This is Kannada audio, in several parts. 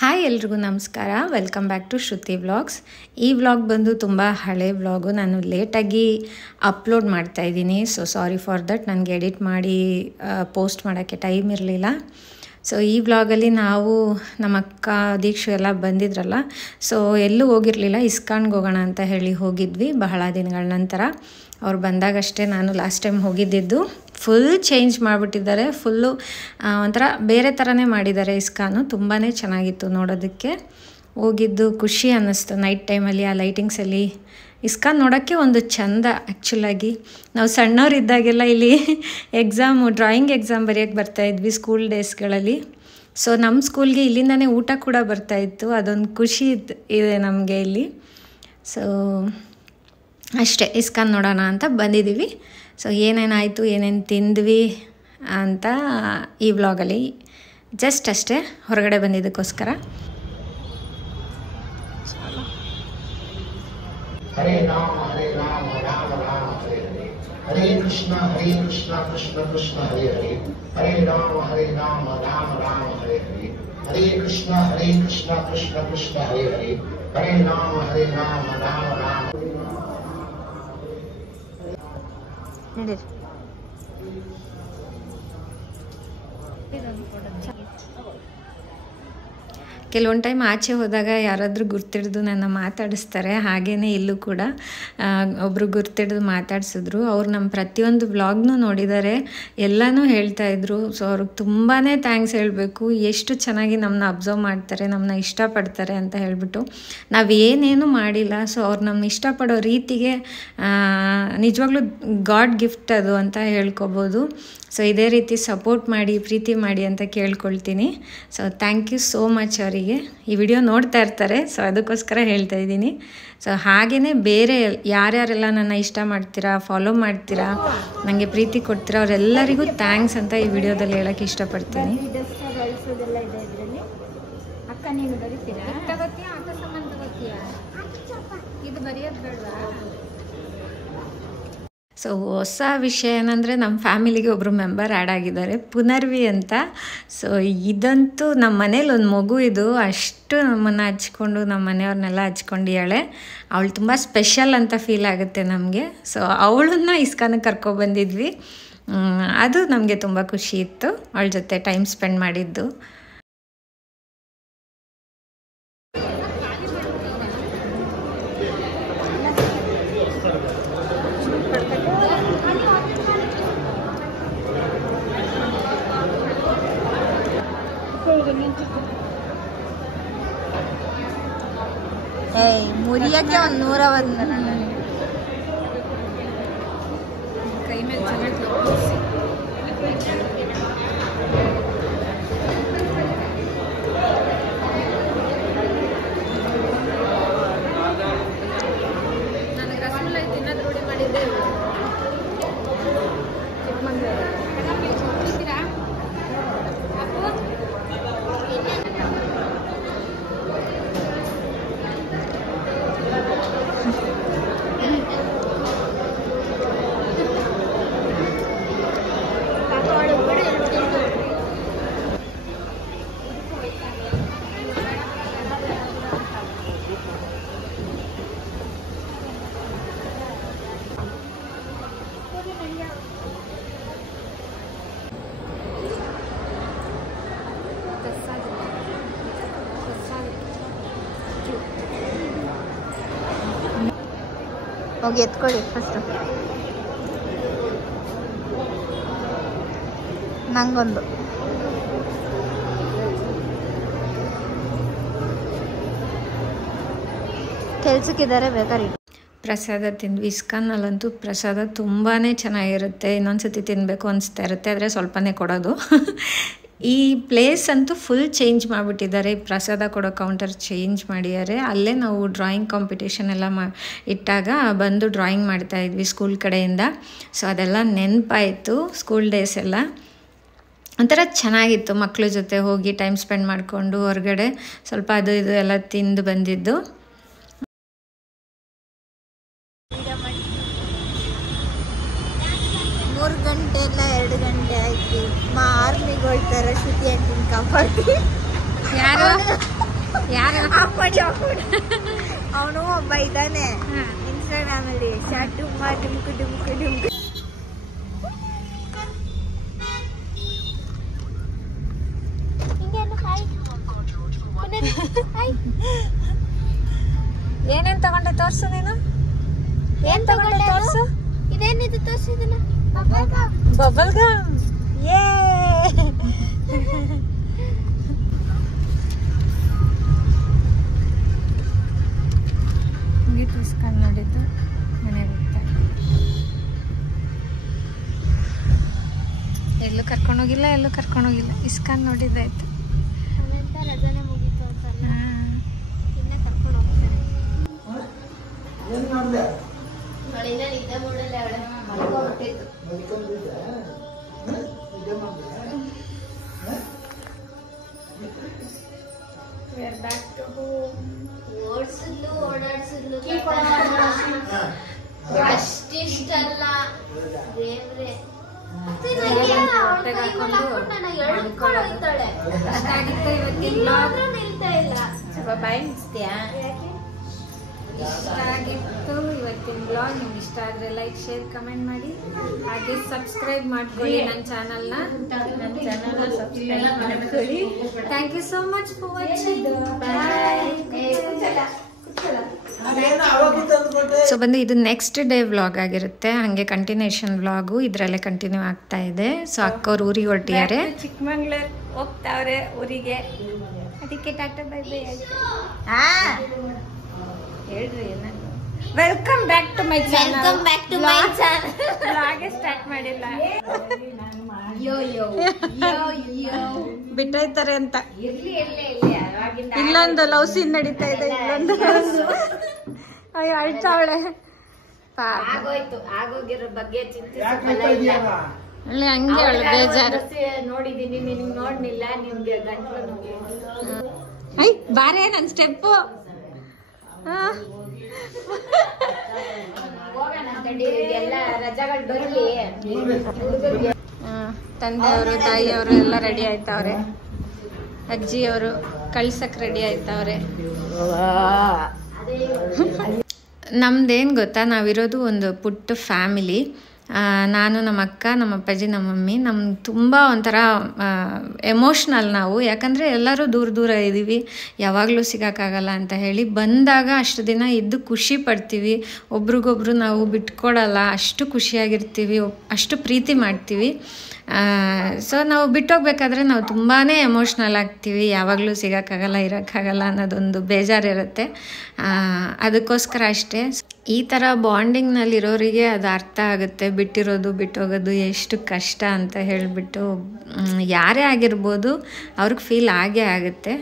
ಹಾಯ್ ಎಲ್ರಿಗೂ ನಮಸ್ಕಾರ, welcome back to Shruti vlogs. ಈ ವ್ಲಾಗ್ ಬಂದು ತುಂಬ ಹಳೆ ವ್ಲಾಗು. ನಾನು ಲೇಟಾಗಿ ಅಪ್ಲೋಡ್ ಮಾಡ್ತಾಯಿದ್ದೀನಿ. So sorry for that. ನನಗೆ ಎಡಿಟ್ ಮಾಡಿ ಪೋಸ್ಟ್ ಮಾಡೋಕ್ಕೆ ಟೈಮ್ ಇರಲಿಲ್ಲ. ಸೊ ಈ ವ್ಲಾಗಲ್ಲಿ ನಾವು ನಮ್ಮ ಅಕ್ಕ ದೀಕ್ಷು ಎಲ್ಲ ಬಂದಿದ್ರಲ್ಲ, ಸೊ ಎಲ್ಲೂ ಹೋಗಿರಲಿಲ್ಲ. ಇಸ್ಕಾನ್ಗೆ ಹೋಗೋಣ ಅಂತ ಹೇಳಿ ಹೋಗಿದ್ವಿ ಬಹಳ ದಿನಗಳ ನಂತರ. ಅವ್ರು ಬಂದಾಗಷ್ಟೇ ನಾನು ಲಾಸ್ಟ್ ಟೈಮ್ ಹೋಗಿದ್ದಿದ್ದು. ಫುಲ್ ಚೇಂಜ್ ಮಾಡಿಬಿಟ್ಟಿದ್ದಾರೆ. ಫುಲ್ಲು ಒಂಥರ ಬೇರೆ ಥರನೇ ಮಾಡಿದ್ದಾರೆ ಇಸ್ಕಾನು. ತುಂಬಾ ಚೆನ್ನಾಗಿತ್ತು ನೋಡೋದಕ್ಕೆ. ಹೋಗಿದ್ದು ಖುಷಿ ಅನ್ನಿಸ್ತು ನೈಟ್ ಟೈಮಲ್ಲಿ ಆ ಲೈಟಿಂಗ್ಸಲ್ಲಿ. ಇಸ್ಕಾನ್ ನೋಡೋಕ್ಕೆ ಒಂದು ಚೆಂದ. ಆ್ಯಕ್ಚುಲಾಗಿ ನಾವು ಸಣ್ಣವರಿದ್ದಾಗೆಲ್ಲ ಇಲ್ಲಿ ಡ್ರಾಯಿಂಗ್ ಎಕ್ಸಾಮ್ ಬರೆಯೋಕ್ಕೆ ಬರ್ತಾಯಿದ್ವಿ ಸ್ಕೂಲ್ ಡೇಸ್ಗಳಲ್ಲಿ. ಸೊ ನಮ್ಮ ಸ್ಕೂಲ್ಗೆ ಇಲ್ಲಿಂದನೇ ಊಟ ಕೂಡ ಬರ್ತಾಯಿತ್ತು. ಅದೊಂದು ಖುಷಿ ಇದೆ ನಮಗೆ ಇಲ್ಲಿ. ಸೊ ಅಷ್ಟೇ, ಇಸ್ಕಾನ್ ನೋಡೋಣ ಅಂತ ಬಂದಿದ್ದೀವಿ. ಸೊ ಏನೇನಾಯಿತು, ಏನೇನು ತಿಂದ್ವಿ ಅಂತ ಈ ವ್ಲಾಗಲ್ಲಿ ಜಸ್ಟ್ ಅಷ್ಟೇ ಹೊರಗಡೆ ಬಂದಿದ್ದಕ್ಕೋಸ್ಕರ. ಹರೇ ರಾಮ ರಾಮ ರಾಮ ಹರೇ ಹರೇ, ಹರೇ ಕೃಷ್ಣ ಕೃಷ್ಣ ಕೃಷ್ಣ ಹರೇ ಹರೇ, ಹರೇ ರಾಮ ರಾಮ ರಾಮ ಹರೇ ಹರೇ, ಹರೇ ಕೃಷ್ಣ ಕೃಷ್ಣ ಕೃಷ್ಣ ಹರೇ ಹರೇ, ಹರೇ ರಾಮ ರಾಮ ರಾಮ. ಕೆಲವೊಂದು ಟೈಮ್ ಆಚೆ ಹೋದಾಗ ಯಾರಾದರೂ ಗುರ್ತಿಡ್ದು ನನ್ನ ಮಾತಾಡಿಸ್ತಾರೆ. ಹಾಗೆಯೇ ಇಲ್ಲೂ ಕೂಡ ಒಬ್ಬರು ಗುರ್ತಿಡ್ದು ಮಾತಾಡಿಸಿದ್ರು. ಅವ್ರು ನಮ್ಮ ಪ್ರತಿಯೊಂದು ವ್ಲಾಗ್ನೂ ನೋಡಿದ್ದಾರೆ, ಎಲ್ಲನೂ ಹೇಳ್ತಾಯಿದ್ರು. ಸೊ ಅವ್ರಿಗೆ ತುಂಬಾ ಥ್ಯಾಂಕ್ಸ್ ಹೇಳಬೇಕು. ಎಷ್ಟು ಚೆನ್ನಾಗಿ ನಮ್ಮನ್ನ ಅಬ್ಸರ್ವ್ ಮಾಡ್ತಾರೆ, ನಮ್ಮನ್ನ ಇಷ್ಟಪಡ್ತಾರೆ ಅಂತ ಹೇಳಿಬಿಟ್ಟು. ನಾವೇನೇನು ಮಾಡಿಲ್ಲ, ಸೊ ಅವ್ರು ನಮ್ಮನ್ನ ಇಷ್ಟಪಡೋ ರೀತಿಗೆ ನಿಜವಾಗ್ಲೂ ಗಾಡ್ ಗಿಫ್ಟ್ ಅದು ಅಂತ ಹೇಳ್ಕೊಬೋದು. ಸೊ ಇದೇ ರೀತಿ ಸಪೋರ್ಟ್ ಮಾಡಿ, ಪ್ರೀತಿ ಮಾಡಿ ಅಂತ ಕೇಳ್ಕೊಳ್ತೀನಿ. So thank you so much ಅವರಿಗೆ. ಈ ವಿಡಿಯೋ ನೋಡ್ತಾ ಇರ್ತಾರೆ, ಸೊ ಅದಕ್ಕೋಸ್ಕರ ಹೇಳ್ತಾ ಇದ್ದೀನಿ. ಸೊ ಹಾಗೆಯೇ ಬೇರೆ ಯಾರ್ಯಾರೆಲ್ಲ ನನ್ನ ಇಷ್ಟ ಮಾಡ್ತೀರಾ, ಫಾಲೋ ಮಾಡ್ತೀರಾ, ನನಗೆ ಪ್ರೀತಿ ಕೊಡ್ತೀರಾ, ಅವರೆಲ್ಲರಿಗೂ ಥ್ಯಾಂಕ್ಸ್ ಅಂತ ಈ ವಿಡಿಯೋದಲ್ಲಿ ಹೇಳೋಕ್ಕೆ ಇಷ್ಟಪಡ್ತೀನಿ. ಸೊ ಹೊಸ ವಿಷಯ ಏನಂದರೆ, ನಮ್ಮ ಫ್ಯಾಮಿಲಿಗೆ ಒಬ್ಬರು ಮೆಂಬರ್ ಆ್ಯಡ್ ಆಗಿದ್ದಾರೆ, ಪುನರ್ವಿ ಅಂತ. ಸೊ ಇದಂತೂ ನಮ್ಮ ಮನೇಲಿ ಒಂದು ಮಗು ಇದು ಅಷ್ಟು ನಮ್ಮನ್ನು ಹಚ್ಕೊಂಡು, ನಮ್ಮ ಮನೆಯವ್ರನ್ನೆಲ್ಲ ಹಚ್ಕೊಂಡಿದ್ದಾಳೆ. ಅವಳು ತುಂಬ ಸ್ಪೆಷಲ್ ಅಂತ ಫೀಲ್ ಆಗುತ್ತೆ ನಮಗೆ. ಸೊ ಅವಳನ್ನ ಇಸ್ಕಾನಿಗೆ ಕರ್ಕೊಬಂದಿದ್ವಿ. ಅದು ನಮಗೆ ತುಂಬ ಖುಷಿ ಇತ್ತು ಅವಳ ಜೊತೆ ಟೈಮ್ ಸ್ಪೆಂಡ್ ಮಾಡಿದ್ದು. ಮುರಿಯಕ್ಕೆ ಒಂದು 101 ಕೈ ಮೇಲೆ ನನಗೆ ರಸಮಲೈ ತಿನ್ನೋದು ರೂಢಿ ಮಾಡಿದ್ದೆ. ಹೋಗಿ ಎತ್ಕೊಳ್ಳಿ ಫಸ್ಟು. ನಂಗೊಂದು ಕೆಲ್ಸಕ್ಕಿದ್ದಾರೆ, ಬೇಕಾದ್ರೆ. ಪ್ರಸಾದ ತಿಂದ್ವಿ. ಇಸ್ಕಾನ್ನಲ್ಲಂತೂ ಪ್ರಸಾದ ತುಂಬಾ ಚೆನ್ನಾಗಿರುತ್ತೆ. ಇನ್ನೊಂದ್ಸತಿ ತಿನ್ನಬೇಕು ಅನಿಸ್ತಾ ಇರುತ್ತೆ, ಆದರೆ ಸ್ವಲ್ಪನೇ ಕೊಡೋದು. ಈ ಪ್ಲೇಸ್ ಅಂತೂ ಫುಲ್ ಚೇಂಜ್ ಮಾಡಿಬಿಟ್ಟಿದ್ದಾರೆ. ಪ್ರಸಾದ ಕೊಡೋ ಕೌಂಟರ್ ಚೇಂಜ್ ಮಾಡಿದ್ದಾರೆ. ಅಲ್ಲೇ ನಾವು ಡ್ರಾಯಿಂಗ್ ಕಾಂಪಿಟೇಷನ್ ಎಲ್ಲ ಇಟ್ಟಾಗ ಬಂದು ಡ್ರಾಯಿಂಗ್ ಮಾಡ್ತಾಯಿದ್ವಿ ಸ್ಕೂಲ್ ಕಡೆಯಿಂದ. ಸೊ ಅದೆಲ್ಲ ನೆನಪಾಯಿತು, ಸ್ಕೂಲ್ ಡೇಸ್ ಎಲ್ಲ. ಒಂಥರ ಚೆನ್ನಾಗಿತ್ತು. ಮಕ್ಕಳ ಜೊತೆ ಹೋಗಿ ಟೈಮ್ ಸ್ಪೆಂಡ್ ಮಾಡಿಕೊಂಡು ಹೊರಗಡೆ ಸ್ವಲ್ಪ ಅದು ಇದು ಎಲ್ಲ ತಿಂದು ಬಂದಿದ್ದು. 3 ಗಂಟೆ ಇಲ್ಲ 2 ಗಂಟೆ ಆಯ್ತು. ಆರ್ಮಿಗೆ ಹೋಗ್ತಾರೆ ಶ್ರುತಿ ಅಂಟಿನ ಕಾಪಾಡಿ. ಯಾರು ಯಾರು ಅವನು ಒಬ್ಬ ಇದ್ದಾನೆ ಇನ್ಸ್ಟಾಗ್ರಾಮ್ ಅಲ್ಲಿ ಶಾಟು ಡುಮ್ಕು ಡುಮ್ಕು ಡುಮ್ಕು. ಏನೇನ್ ತಗೊಂಡೆ ತೋರ್ಸು ನೀನು. ಏನ್ ತಗೊಂಡೆ ತೋರ್ಸು. ಇದೇನಿದು ತೋರ್ಸು ಇದನ್ನ. Bubble gum. ಯೇ ಇಸ್ಕೊಂಡು ನೋಡಿದ್ದು ಮನೆಗೆ ಹೋಗ್ತಾ ಎಲ್ಲೂ ಕರ್ಕೊಂಡೋಗಿಲ್ಲ ಇಸ್ಕೊಂಡು ನೋಡಿದ್ದಾಯ್ತು. ರಜಾನೆ ಮುಗೀತು ಅಂತಲ್ಲ ಇನ್ನ ಕರ್ಕೊಂಡು ಹೋಗ್ತಾರೆ. ಅವಳಿಂದ ನಿದ್ದೆ ಮಾಡಲ್ಲ ಅವಳೆ ಮಲ್ಕೊಂಡ್ಬಿಟ್ಟಿತ್ತು. ಓಡಿಸಿದ್ಲು ಓಡಾಡ್ಸಿದ್ಲು ಅಷ್ಟಿಷ್ಟಲ್ಲ ದೇವ್ರೆ. ಬಾಯ್ ಮುಗಿಸ್ತೀಯಾ. ಇಷ್ಟ ಆಗಿತ್ತು ಇವತ್ತಿನ ಬ್ಲಾಗ್. ನಿಮ್ಗೆ ಇಷ್ಟ ಆದರೆ ಲೈಕ್ ಶೇರ್ ಕಮೆಂಟ್ ಮಾಡಿ, ಹಾಗೆ ಸಬ್ಸ್ಕ್ರೈಬ್ ಮಾಡ್ಕೊಳ್ಳಿ ನನ್ನ ಚಾನಲ್ನ ಸಬ್ಸ್ಕ್ರೈಬ್ ಮಾಡ್ಕೊಳ್ಳಿ. Thank you so much for watching. So ಬಂದು ಇದು ನೆಕ್ಸ್ಟ್ ಡೇ ವ್ಲಾಗ್ ಆಗಿರುತ್ತೆ, ಹಾಗೆ ಕಂಟಿನ್ಯೂಷನ್ ವ್ಲಾಗು ಇದರಲ್ಲೇ ಕಂಟಿನ್ಯೂ ಆಗ್ತಾ ಇದೆ. ಸೊ ಅಕ್ಕವ್ರು ಊರಿಗೆ ಹೊರಟಿದ್ದಾರೆ, ಚಿಕ್ಕಮಂಗ್ಳೂರ್ ಹೋಗ್ತಾವ್ರೆ ಊರಿಗೆ. ಅದಕ್ಕೆ ಟಾಟಾ ಬೈ ಬೈ ಹೇಳ್ರಿ. Welcome back to my channel. ವ್ಲಾಗೇ ಸ್ಟಾರ್ಟ್ ಮಾಡಿಲ್ಲ, ಬಿಟ್ಟೈತಾರೆ ಅಂತ. ಇಲ್ಲೊಂದು ಲವ್ ಸೀನ್ ನಡೀತಾ ಇದೆ, ಇಲ್ಲೊಂದು ಅಯ್ಯೋ ಅಳ್ತಾವಳೆ. ಆಗೋಗಿರೋ ಬಗ್ಗೆ ಹಂಗೆ ಅವಳು ಬೇಜಾರು. ನೋಡಿದೀನಿ, ನಿನ್ಗೆ ನೋಡ್ನಿಲ್ಲ, ನಿಮ್ಗೆ ಗಂಟ್ಲು ಐ ಬಾರೇ ನನ್ ಸ್ಟೆಪ್ಪು. ಎಲ್ಲ ರಜಾಗಳು ಬರ್ಲಿ. ತಂದೆಯವರು ತಾಯಿಯವರು ಎಲ್ಲ ರೆಡಿ ಆಯ್ತವ್ರೆ, ಅಜ್ಜಿಯವರು ಕಳ್ಸಕ್ ರೆಡಿ ಆಯ್ತವ್ರೆ. ನಮ್ದೇನು ಗೊತ್ತಾ, ನಾವಿರೋದು ಒಂದು ಪುಟ್ಟ ಫ್ಯಾಮಿಲಿ. ನಾನು, ನಮ್ಮ ಅಕ್ಕ, ನಮ್ಮ ಅಪ್ಪಾಜಿ, ನಮ್ಮ ಮಮ್ಮಿ. ನಮ್ಗೆ ತುಂಬ ಒಂಥರ ಎಮೋಷ್ನಲ್ ನಾವು, ಯಾಕಂದರೆ ಎಲ್ಲರೂ ದೂರ ಇದ್ದೀವಿ, ಯಾವಾಗಲೂ ಸಿಗೋಕ್ಕಾಗಲ್ಲ ಅಂತ ಹೇಳಿ ಬಂದಾಗ ಅಷ್ಟು ದಿನ ಇದ್ದು ಖುಷಿ ಪಡ್ತೀವಿ. ಒಬ್ರಿಗೊಬ್ರು ನಾವು ಬಿಟ್ಕೊಡಲ್ಲ, ಅಷ್ಟು ಖುಷಿಯಾಗಿರ್ತೀವಿ, ಅಷ್ಟು ಪ್ರೀತಿ ಮಾಡ್ತೀವಿ. ಸೊ ನಾವು ಬಿಟ್ಟೋಗ್ಬೇಕಾದ್ರೆ ನಾವು ತುಂಬಾ ಎಮೋಷ್ನಲ್ ಆಗ್ತೀವಿ, ಯಾವಾಗಲೂ ಸಿಗೋಕ್ಕಾಗಲ್ಲ, ಇರೋಕ್ಕಾಗಲ್ಲ ಅನ್ನೋದೊಂದು ಬೇಜಾರಿರುತ್ತೆ. ಅದಕ್ಕೋಸ್ಕರ ಅಷ್ಟೇ. ಈ ಥರ ಬಾಂಡಿಂಗ್ನಲ್ಲಿರೋರಿಗೆ ಅದು ಅರ್ಥ ಆಗುತ್ತೆ, ಬಿಟ್ಟಿರೋದು ಬಿಟ್ಟೋಗೋದು ಎಷ್ಟು ಕಷ್ಟ ಅಂತ ಹೇಳಿಬಿಟ್ಟು. ಯಾರೇ ಆಗಿರ್ಬೋದು ಅವ್ರಿಗೆ ಫೀಲ್ ಆಗೇ ಆಗುತ್ತೆ.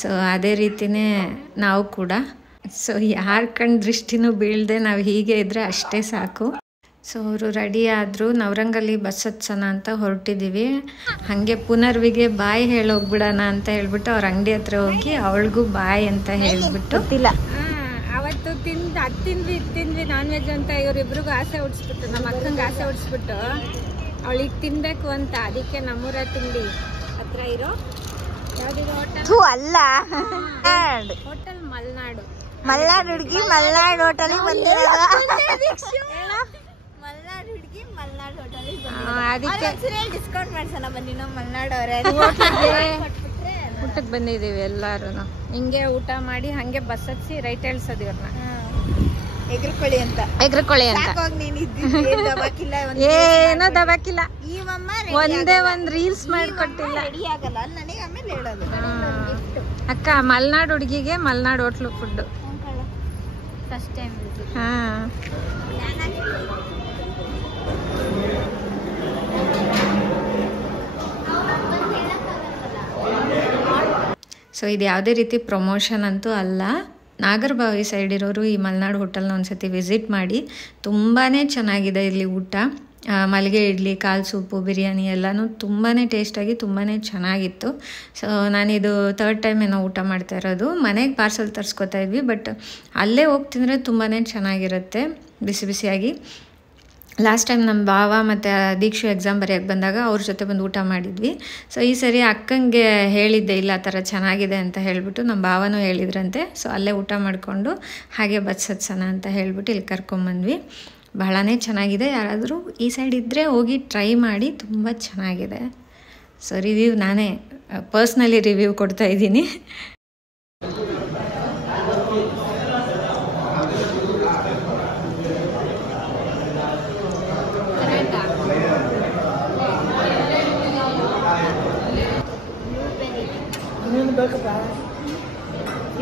ಸೊ ಅದೇ ರೀತಿಯೇ ನಾವು ಕೂಡ. ಸೊ ಯಾರ ಕಣ್ಣು ದೃಷ್ಟಿನೂ ಬೀಳದೆ ನಾವು ಹೀಗೆ ಇದ್ದರೆ ಅಷ್ಟೇ ಸಾಕು. ಸೊ ಅವರು ರೆಡಿ ಆದರು, ನವರಂಗಲ್ಲಿ ಬಸ್ ಹತ್ಸೋಣ ಅಂತ ಹೊರಟಿದ್ದೀವಿ. ಹಾಗೆ ಪುನರ್ವಿಗೆ ಬಾಯ್ ಹೇಳೋಗ್ಬಿಡೋಣ ಅಂತ ಹೇಳ್ಬಿಟ್ಟು ಅವ್ರ ಅಂಗಡಿ ಹತ್ರ ಹೋಗಿ ಅವಳಿಗೂ ಬಾಯ್ ಅಂತ ಹೇಳ್ಬಿಟ್ಟು ಅವತ್ತು ತಿಂದ್ವಿ ನಾನ್ ವೆಜ್ ಅಂತ ಇವರಿಬ್ರಿಗೂ ಆಸೆ ಹುಡ್ಸ್ಬಿಟ್ಟು, ನಮ್ಮ ಅಕ್ಕಂಗೆ ಆಸೆ ಹುಡ್ಸ್ಬಿಟ್ಟು ಅವಳಿಗೆ ತಿನ್ಬೇಕು ಅಂತ. ಅದಕ್ಕೆ ನಮ್ಮೂರ ತಿಂಡಿ ಹತ್ರ ಇರೋ ಯಾವ್ದಿರೋ ಅಲ್ಲ ಹೋಟೆಲ್ ಮಲ್ನಾಡು. ಮಲ್ನಾಡ್ ಹುಡುಗಿ ಮಲ್ನಾಡ್ ಹೋಟೆಲಿಗೆ ಬಂದಿರೋದು. ಮಲ್ನಾಡ್ ಹುಡುಗಿ ಮಲ್ನಾಡ್ ಹೋಟೆಲಿಗೆ ಅದಕ್ಕೆ ಡಿಸ್ಕೌಂಟ್ ಮಾಡ್ಸೋಣ ಬನ್ನಿ. ನಾವು ಮಲ್ನಾಡ್ ಅವರೇ ಊಟಕ್ಕೆ ಬಂದಿದ್ದೀವಿ ಎಲ್ಲರೂ. ಹಿಂಗೆ ಊಟ ಮಾಡಿ ಹಂಗೆ ಬಸ್ ಹತ್ಸಿ ರೈಟ್ ಹೇಳ್ಸೋದು ಇವ್ರನ್ನ. ಎಗ್ರಕೊಳ್ಳಿ ಅಂತ ಏನೋ ದಬಾಕಿಲ್ಲ, ಒಂದೇ ಒಂದ್ ರೀಲ್ಸ್ ಮಾಡ್ಕೊಟ್ಟಿಲ್ಲ. ರೆಡಿ ಆಗಲ್ಲ ನನಗೆ ಆಮೇಲೆ ಹೇಳೋದು. ಅಕ್ಕ ಮಲ್ನಾಡ್ ಹುಡುಗಿಗೆ Malnad hotel food first time. ಹಾ ಸೊ ಇದು ಯಾವುದೇ ರೀತಿ ಪ್ರಮೋಷನ್ ಅಂತೂ ಅಲ್ಲ. ನಾಗರಬಾವಿ ಸೈಡ್ ಇರೋರು ಈ ಮಲ್ನಾಡು ಹೋಟೆಲ್ನ ಒಂದ್ಸತಿ ವಿಸಿಟ್ ಮಾಡಿ, ತುಂಬಾ ಚೆನ್ನಾಗಿದೆ ಇಲ್ಲಿ ಊಟ. ಮಲ್ಲಿಗೆ ಇಡ್ಲಿ, ಕಾಲು ಸೂಪು, ಬಿರಿಯಾನಿ ಎಲ್ಲನೂ ತುಂಬಾ ಟೇಸ್ಟಾಗಿ ತುಂಬಾ ಚೆನ್ನಾಗಿತ್ತು. ಸೊ ನಾನಿದು 3rd ಟೈಮ್ ಏನೋ ಊಟ ಮಾಡ್ತಾ ಇರೋದು. ಮನೆಗೆ ಪಾರ್ಸಲ್ ತರಿಸ್ಕೊತಾ ಇದ್ವಿ, ಬಟ್ ಅಲ್ಲೇ ಹೋಗಿ ತಿಂದರೆ ತುಂಬಾ ಚೆನ್ನಾಗಿರುತ್ತೆ ಬಿಸಿ ಬಿಸಿಯಾಗಿ. ಲಾಸ್ಟ್ ಟೈಮ್ ನಮ್ಮ ಭಾವ ಮತ್ತು ದೀಕ್ಷು ಎಕ್ಸಾಮ್ ಬರೆಯೋಕ್ಕೆ ಬಂದಾಗ ಅವ್ರ ಜೊತೆ ಬಂದು ಊಟ ಮಾಡಿದ್ವಿ. ಸೊ ಈ ಸರಿ ಅಕ್ಕಂಗೆ ಹೇಳಿದ್ದೆ ಇಲ್ಲ ಆ ಥರ ಚೆನ್ನಾಗಿದೆ ಅಂತ ಹೇಳಿಬಿಟ್ಟು ನಮ್ಮ ಭಾವನೂ ಹೇಳಿದ್ರಂತೆ. ಸೊ ಅಲ್ಲೇ ಊಟ ಮಾಡಿಕೊಂಡು ಹಾಗೆ ಬಸ್ ಹತ್ಸೋಣ ಅಂತ ಹೇಳಿಬಿಟ್ಟು ಇಲ್ಲಿ ಕರ್ಕೊಂಬಂದ್ವಿ. ಬಹಳನೇ ಚೆನ್ನಾಗಿದೆ. ಯಾರಾದರೂ ಈ ಸೈಡ್ ಇದ್ದರೆ ಹೋಗಿ ಟ್ರೈ ಮಾಡಿ, ತುಂಬ ಚೆನ್ನಾಗಿದೆ. ಸೊ ರಿವ್ಯೂ ನಾನೇ ಪರ್ಸ್ನಲಿ ರಿವ್ಯೂ ಕೊಡ್ತಾ ಇದ್ದೀನಿ.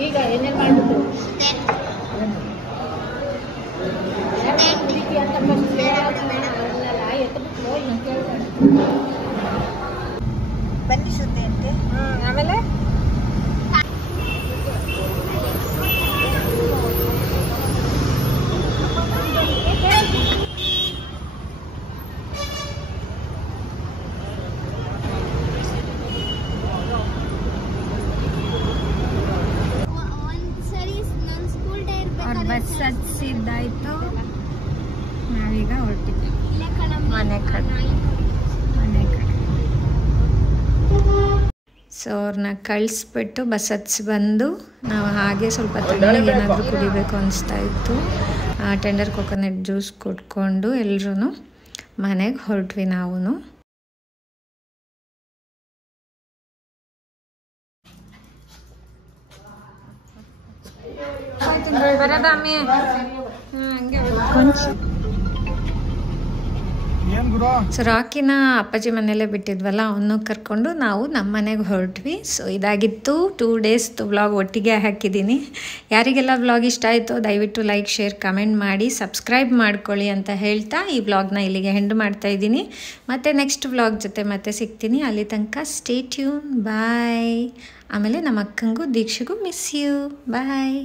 ಈಗ ಏನೇನು ಮಾಡಿಬಿಟ್ಟು ಬನ್ನಿ ಸುದ್ದಿ ಅಂತೆ. ಆಮೇಲೆ ಬಸ್ ಹಚ್ಚಿದ್ದಾಯ್ತು. ನಾವೀಗ ಹೊರಟಿದ್ವಿ ಮನೆ ಕಡೆ. ಸೊ ಅವ್ರನ್ನ ಕಳಿಸ್ಬಿಟ್ಟು ಬಸ್ ಹತ್ಸಿ ಬಂದು ನಾವು ಹಾಗೆ ಸ್ವಲ್ಪ ತಣ್ಣಗೆ ಏನಾದರೂ ಕುಡಿಬೇಕು ಅನಿಸ್ತಾ ಇತ್ತು. ಟೆಂಡರ್ ಕೊಕೊನಟ್ ಜ್ಯೂಸ್ ಕುಡ್ಕೊಂಡು ಎಲ್ಲರೂ ಮನೆಗೆ ಹೊರಟ್ವಿ ನಾವು. ಬರದಾಮಿ ಹಂಗೆ ಸೊ ರಾಕಿನ ಅಪ್ಪಾಜಿ ಮನೆಯಲ್ಲೇ ಬಿಟ್ಟಿದ್ವಲ್ಲ, ಅವನು ಕರ್ಕೊಂಡು ನಾವು ನಮ್ಮ ಮನೆಗೆ ಹೊರಟ್ವಿ. ಸೊ ಇದಾಗಿತ್ತು 2 ಡೇಸ್ದು ವ್ಲಾಗ್ ಒಟ್ಟಿಗೆ ಹಾಕಿದ್ದೀನಿ. ಯಾರಿಗೆಲ್ಲ ವ್ಲಾಗ್ ಇಷ್ಟ ಆಯಿತು ದಯವಿಟ್ಟು ಲೈಕ್, ಶೇರ್, ಕಮೆಂಟ್ ಮಾಡಿ, ಸಬ್ಸ್ಕ್ರೈಬ್ ಮಾಡ್ಕೊಳ್ಳಿ ಅಂತ ಹೇಳ್ತಾ ಈ ವ್ಲಾಗ್ನ ಇಲ್ಲಿಗೆ ಎಂಡ್ ಮಾಡ್ತಾ ಇದ್ದೀನಿ. ಮತ್ತು ನೆಕ್ಸ್ಟ್ ವ್ಲಾಗ್ ಜೊತೆ ಮತ್ತೆ ಸಿಗ್ತೀನಿ. ಅಲ್ಲಿ ತನಕ ಸ್ಟೇ ಟ್ಯೂನ್. ಬಾಯ್. ಆಮೇಲೆ ನಮ್ಮ ಅಕ್ಕಂಗೂ ದೀಕ್ಷೆಗೂ ಮಿಸ್ ಯು. ಬಾಯ್.